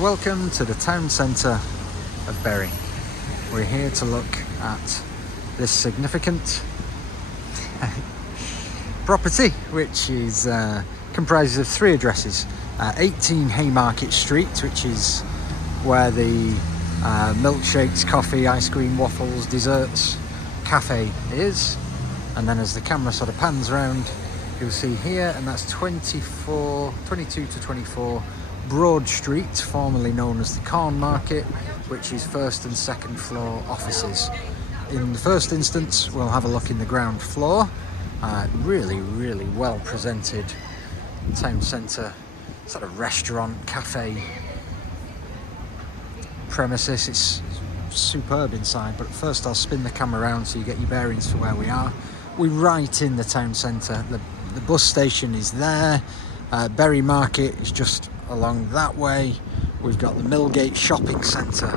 Welcome to the town centre of Bury. We're here to look at this significant property, which is comprises of 3 addresses. 18 Haymarket Street, which is where the milkshakes, coffee, ice cream, waffles, desserts cafe is. And then as the camera sort of pans around, you'll see here, and that's 22 to 24 Broad Street, formerly known as the Corn Market, which is first and second floor offices. In the first instance, we'll have a look in the ground floor. Really well presented town centre sort of restaurant, cafe premises. It's superb inside, but first I'll spin the camera around so you get your bearings for where we are. We're right in the town centre. The bus station is there. Bury Market is just along that way. We've got the Millgate Shopping Centre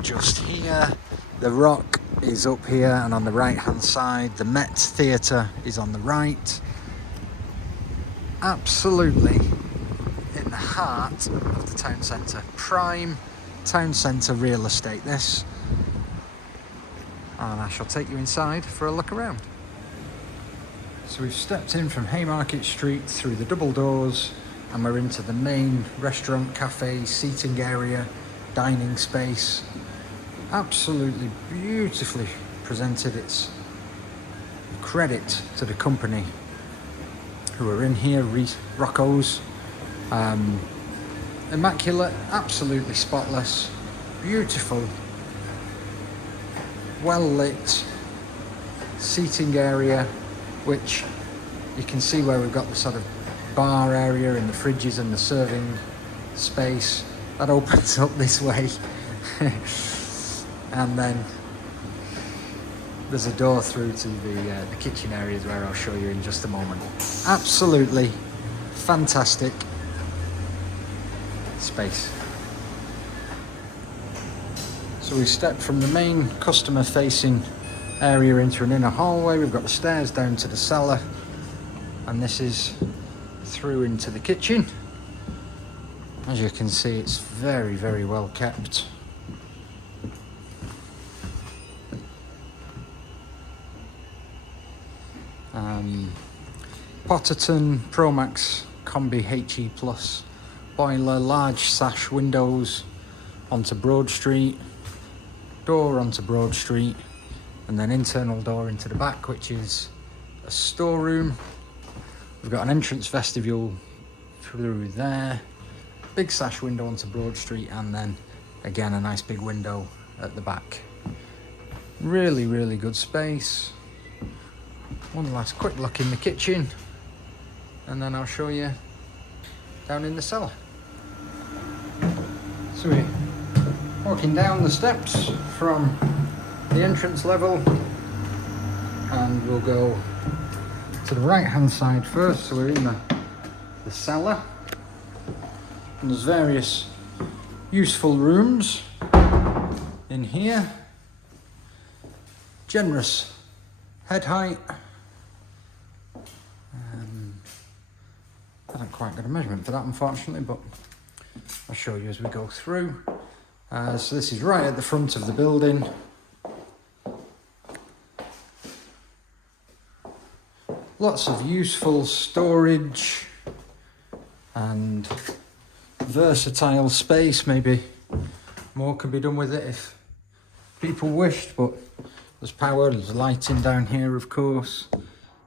just here. The Rock is up here and on the right hand side. The Met Theatre is on the right. Absolutely in the heart of the town centre. Prime town centre real estate this. And I shall take you inside for a look around. So we've stepped in from Haymarket Street through the double doors and we're into the main restaurant, cafe, seating area, dining space. Absolutely beautifully presented. It's credit to the company who are in here, Rocco's. Immaculate, absolutely spotless, beautiful, well lit seating area, which you can see where we've got the sort of bar area and the fridges and the serving space that opens up this way. And then there's a door through to the kitchen areas where I'll show you in just a moment. Absolutely fantastic space. So we stepped from the main customer facing area into an inner hallway. We've got the stairs down to the cellar, and this is through into the kitchen. As you can see, it's very well kept. Potterton Promax Combi HE Plus boiler, large sash windows onto Broad Street, door onto Broad Street, and then internal door into the back, which is a storeroom. We've got an entrance vestibule through there, big sash window onto Broad Street, and then again a nice big window at the back. Really good space. One last quick look in the kitchen, and then I'll show you down in the cellar. So we're walking down the steps from the entrance level, and we'll go to the right hand side first. So we're in the cellar, and there's various useful rooms in here. Generous head height. I haven't quite got a measurement for that, unfortunately, but I'll show you as we go through. So this is right at the front of the building. Lots of useful storage and versatile space. Maybe more can be done with it if people wished, but there's power, there's lighting down here, of course.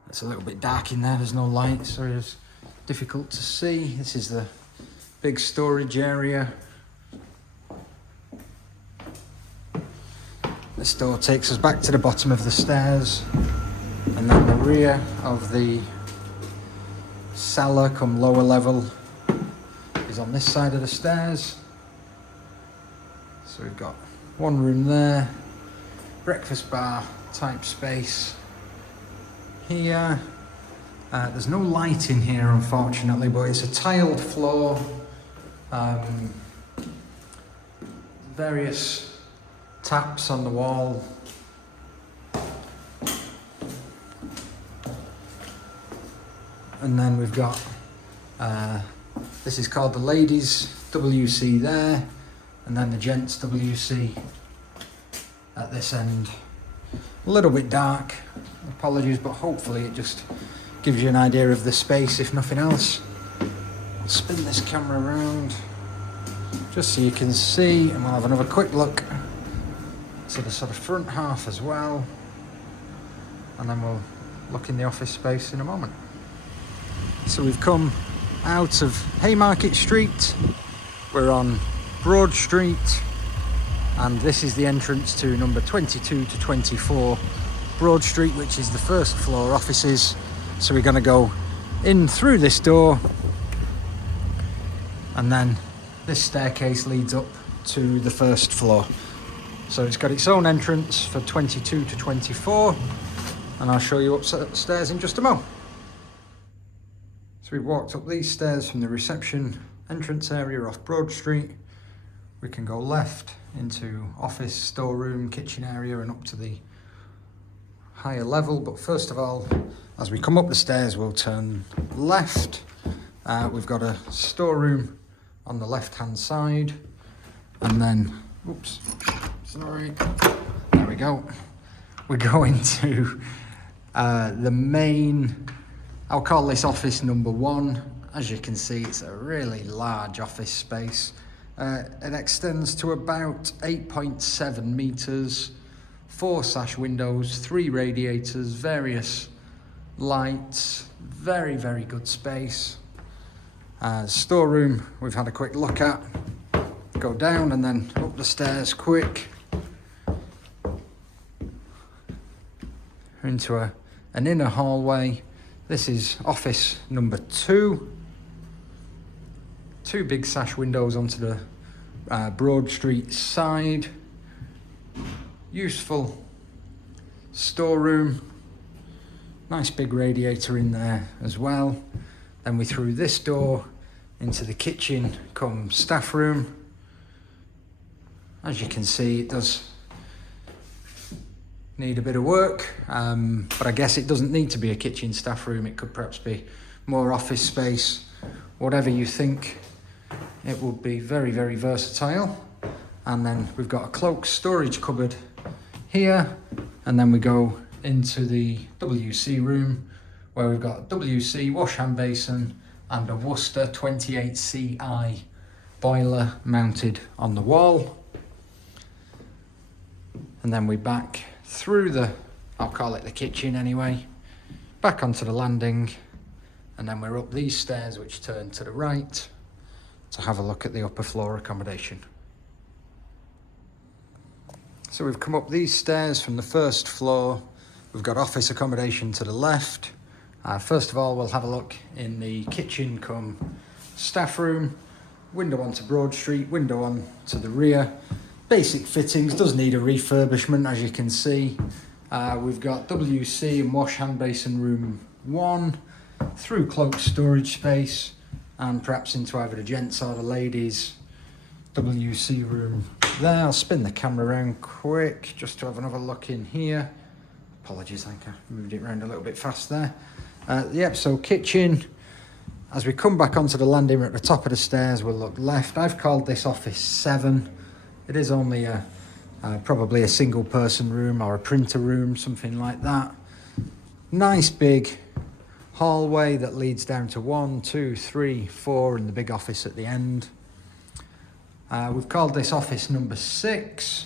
It's a little bit dark in there, there's no light, so it's difficult to see. This is the big storage area. This door takes us back to the bottom of the stairs, and then the rear of the cellar, come lower level, is on this side of the stairs. So we've got one room there, breakfast bar type space here. There's no light in here, unfortunately, but it's a tiled floor. Various taps on the wall. And then we've got, this is called the ladies' WC there, and then the gents WC at this end. A little bit dark, apologies, but hopefully it just gives you an idea of the space, if nothing else. I'll spin this camera around just so you can see, and we'll have another quick look to the sort of front half as well, and then we'll look in the office space in a moment. So we've come out of Haymarket Street, we're on Broad Street, and this is the entrance to number 22 to 24 Broad Street, which is the first floor offices. So we're going to go in through this door, and then this staircase leads up to the first floor. So it's got its own entrance for 22 to 24, and I'll show you upstairs in just a moment. So we've walked up these stairs from the reception entrance area off Broad Street. We can go left into office, storeroom, kitchen area, and up to the higher level. But first of all, as we come up the stairs, we'll turn left. We've got a storeroom on the left-hand side, and then, oops, sorry, there we go. We go into the main, I'll call this office number 1. As you can see, it's a really large office space. It extends to about 8.7 meters, 4 sash windows, 3 radiators, various lights, very, very good space. Storeroom, we've had a quick look at. Go down and then up the stairs quick. Into an inner hallway. This is office number 2. 2 big sash windows onto the Broad Street side. Useful storeroom. Nice big radiator in there as well. Then we through this door into the kitchen come staff room. As you can see, it does need a bit of work, but I guess it doesn't need to be a kitchen staff room. It could perhaps be more office space, whatever you think. It will be very, very versatile. And then we've got a cloak storage cupboard here, and then we go into the WC room, where we've got WC wash hand basin and a Worcester 28CI boiler mounted on the wall. And then we back through the, I'll call it the kitchen anyway, back onto the landing, and then we're up these stairs which turn to the right to have a look at the upper floor accommodation. So we've come up these stairs from the first floor. We've got office accommodation to the left. First of all, we'll have a look in the kitchen come staff room. Window onto Broad Street, window on to the rear. Basic fittings, does need a refurbishment, as you can see. We've got WC and wash hand basin room 1, through cloak storage space, and perhaps into either the gents or the ladies WC room there. I'll spin the camera around quick just to have another look in here. Apologies, I think I moved it around a little bit fast there. Yep, so kitchen. As we come back onto the landing, we're at the top of the stairs, we'll look left. I've called this office 7. It is only probably a single person room or a printer room, something like that. Nice big hallway that leads down to 1, 2, 3, 4 and the big office at the end. We've called this office number 6.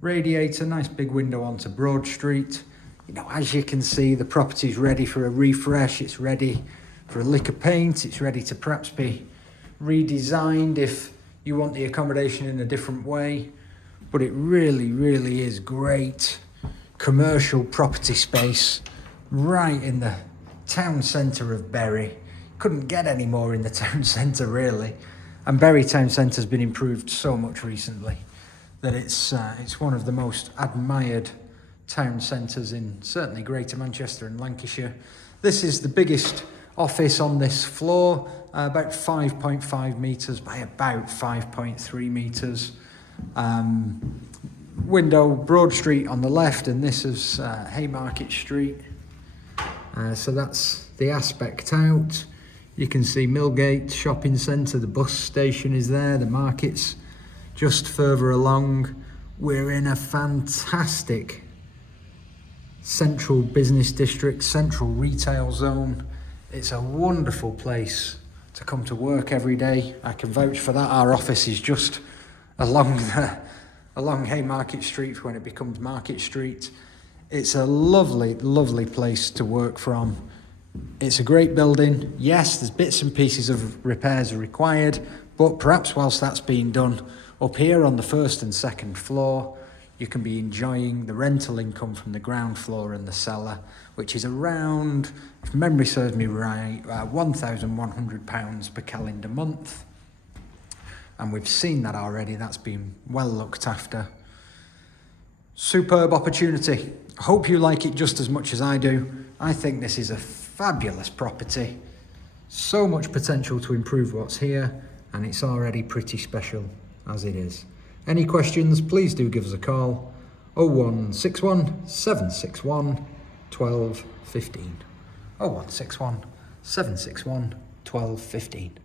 Radiator, nice big window onto Broad Street. You know, as you can see, the property's ready for a refresh. It's ready for a lick of paint. It's ready to perhaps be redesigned if you want the accommodation in a different way. But it really, really is great commercial property space right in the town centre of Bury. Couldn't get any more in the town centre, really. And Bury town centre has been improved so much recently that it's one of the most admired town centres in certainly Greater Manchester and Lancashire. This is the biggest office on this floor, about 5.5 metres by about 5.3 metres. Window, Broad Street on the left, and this is Haymarket Street. So that's the aspect out. You can see Millgate Shopping Centre, the bus station is there, the market's just further along. We're in a fantastic central business district, central retail zone. It's a wonderful place to come to work every day. I can vouch for that. Our office is just along Haymarket Street when it becomes Market Street. It's a lovely, lovely place to work from. It's a great building. Yes, there's bits and pieces of repairs are required, but perhaps whilst that's being done, up here on the first and second floor, you can be enjoying the rental income from the ground floor and the cellar, which is around, if memory serves me right, £1,100 per calendar month. And we've seen that already. That's been well looked after. Superb opportunity. I hope you like it just as much as I do. I think this is a fabulous property. So much potential to improve what's here, and it's already pretty special as it is. Any questions, please do give us a call. 0161 761 1215. 0161 761 1215.